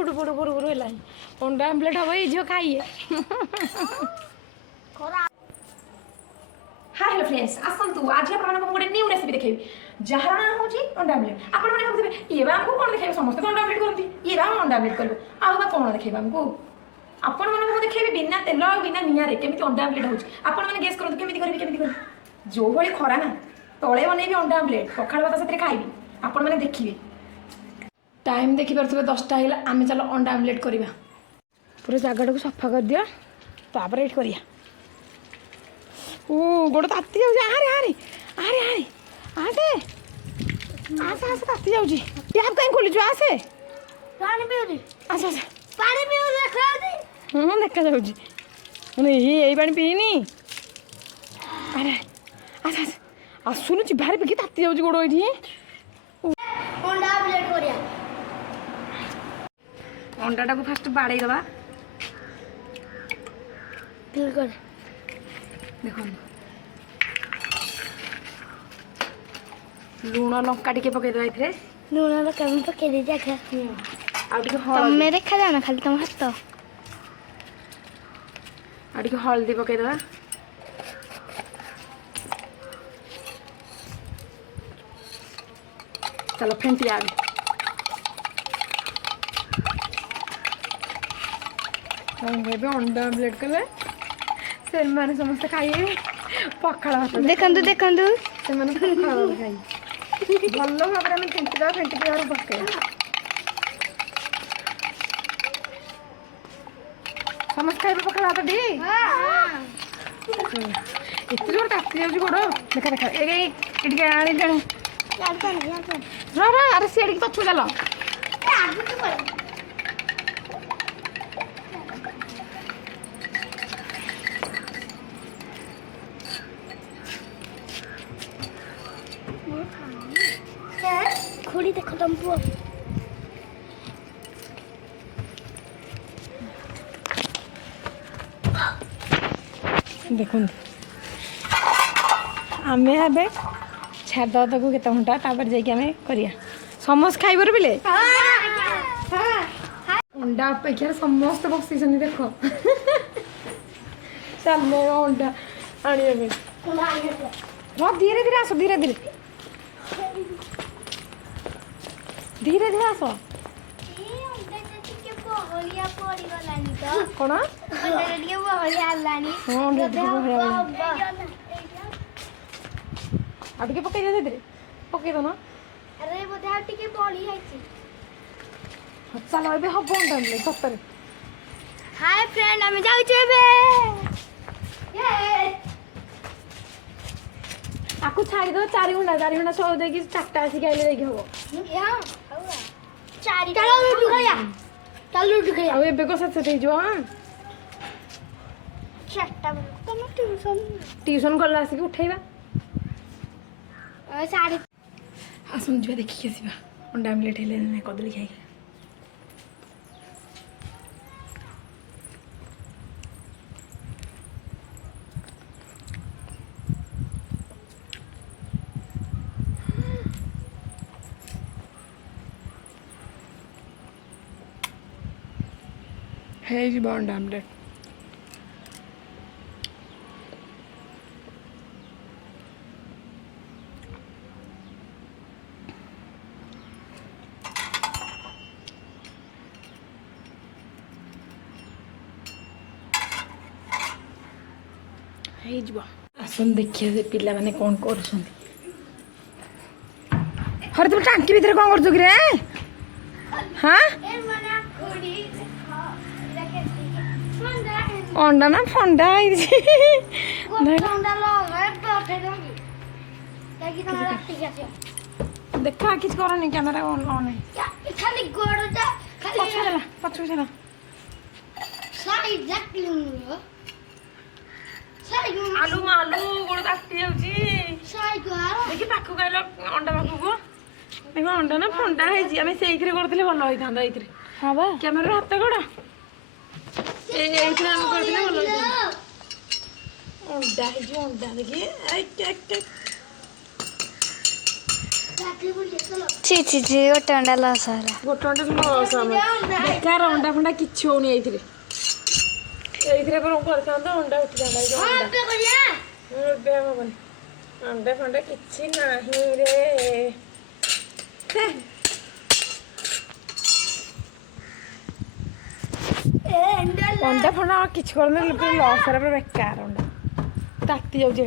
फुड़ फुड़ फुड़ फुड़ है अंडा आमलेट हम ये झील खाइए हाय हेलो फ्रेंड्स आसतु आज आप गोटे न्यू रेसिपी देखेबी जार ना हूँ अंडा आमलेट आप ये आमको कौन देखे समस्त अंडा आमलेट करती ये अंडा आमलेट कलु आउ कौन देखे आमको आपण मैंने देखेबी बिना तेल और बिना निआरे केमी अंडा आमलेट हो गेस करूँ केमी जो भाई खरा ना तले बनैबी अंडा आमलेट पखाड़ भात से खाइबी आपण मैंने देखिए टाइम देखिपे 10टा है आम चलो अंडा आमलेट करवा पूरा जगटा को सफा कर दिया तापर ये करिया ओ गोड़ ताती जाऊँ आरे आरे आरे आरे आसे आसे आसे ताती जाऊँ टैप कहीं खोली आसे पानी पीऊँ आस आस पानी पीऊँ देखा देखा जाऊँ यही पानी पीनी अरे आस आस आसुन बाहर पीकी ताती जाऊँ गोड़ ये अंडा आमलेट करिया अंडाटा को फास्ट बाड़े दबा देखो लुण लंका टे पकईदे ये लुण लंका पकई देखा आगे देखा जाना खाली तुम हाथ आगे हल्दी पकईदे चलो फेंटिया अंडा आमलेट कले से समस्त खाइए पखाड़ भात देखु देखु से पखाड़ भात खाई भल भाव में फेंटिदा फेंटिक पके समस्त खाइबे पखाड़ भात टी एत जोर ताती जाऊँ गोड़ देखा देखा ये आनी अरे सी पछू चल खोली देखो तुम पुआ देखो आम छाड़ दबा के घंटा जामें करिया समस्त खाइबर बिले अंडा अपेक्षा समस्त बसी देख चल अंडा आने धीरे धीरे आस धीरे धीरे धीरे धीरे आस कौन आगे पकई दे पकई दो ना अरे चलो ये हम अंडा आमलेट सतरे हाय फ्रेंड आम जाऊँ आपको छाड़ी दो 4 घंटा सब देखिए 4टा आसिक आइले देखिए हम एबे को सत जो हाँ ट्यूशन गला आसिक उठेबा आसन जा देखिए आसवा अंडा आमलेट हेले कदली खाई है जी अंडा आमलेट आसन देखिए से पिला माने कौन कर हर तुम टांकी भीतर कौन कर रे हाँ अंडा ना फंडा देखा किस करनी कैमरा ऑन ऑन है खाली गोड़ जा खाली पछू चला साइड जाती हूं साइड आलू मालू गोड़ ताती जाउची साइड देखि पाखु गाइलो अंडा पाखु को देखो अंडा ना फंडा है जी हमें सेई करे करथले भलो होई थांदा इथरे हां बा कैमरा हाथ गोड़ अंडा है जो अंडा देखिए ଛି ଛି ଛି ଗୋଟେ ଅଣ୍ଡା ଲସ୍ ହେଲା। ଗୋଟେ ଅଣ୍ଡା ଲସ୍ ଆମର ବେକାର ଅଣ୍ଡା ଫଣ୍ଡା କିଛି ହଉନି ଏଇଥିରେ ବରଂ କରିଥାନ୍ତ ଅଣ୍ଡା ଉଠିଥାନ୍ତା ଏଇ ଏବେ ହବନି ଅଣ୍ଡା ଫଣ୍ଡା କିଛି ନାହିଁ ରେ ଅଣ୍ଡା ଫଣ୍ଡା କିଛି କରୁନି ଲସ୍ ହେଲା ପୁରା ବେକାର ଅଣ୍ଡା ତାତି ଯାଉଛି